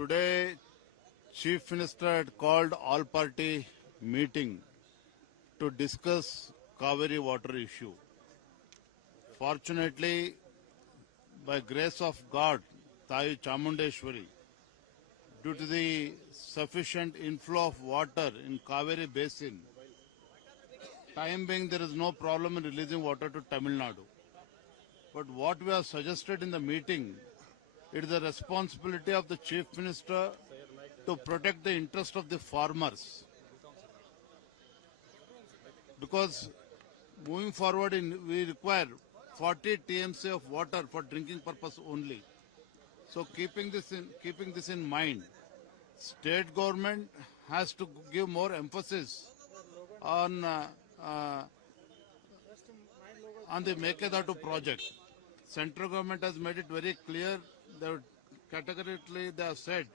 Today, Chief Minister had called all-party meeting to discuss Kaveri water issue. Fortunately, by grace of God, Thai Chamundeshwari, due to the sufficient inflow of water in Kaveri basin, time being there is no problem in releasing water to Tamil Nadu. But what we have suggested in the meeting, it is the responsibility of the Chief Minister to protect the interest of the farmers. Because moving forward, we require 40 TMC of water for drinking purpose only. So keeping this in mind, state government has to give more emphasis on the Mekedatu project. Central government has made it very clear that categorically they have said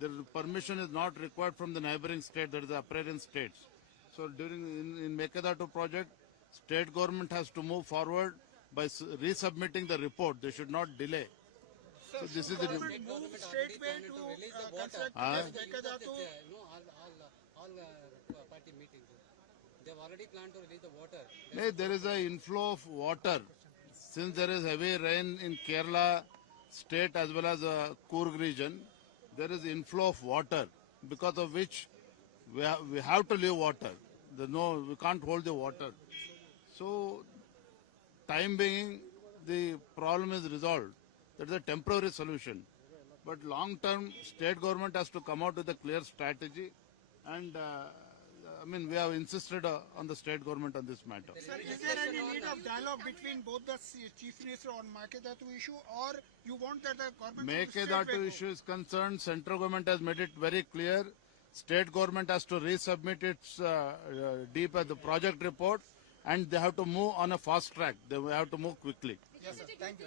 the permission is not required from the neighboring state, that is the Aprarian states. So in Mekedatu project, state government has to move forward by resubmitting the report. They should not delay. So this is the move straightway to construct Mekedatu. All party meetings. They have already planned to release the water. There is an inflow of water. Since there is heavy rain in Kerala state as well as Coorg region, there is inflow of water, because of which we have to leave water. We can't hold the water. So, time being, the problem is resolved. That is a temporary solution. But long term, state government has to come out with a clear strategy, and we have insisted on the state government on this matter. Sir, is there any need of dialogue between both the Chief Minister on Mekedatu issue, or you want that the government Mekedatu issue is concerned, central government has made it very clear. State government has to resubmit its the project report, and they have to move on a fast track. They have to move quickly. Yes, sir. Thank you.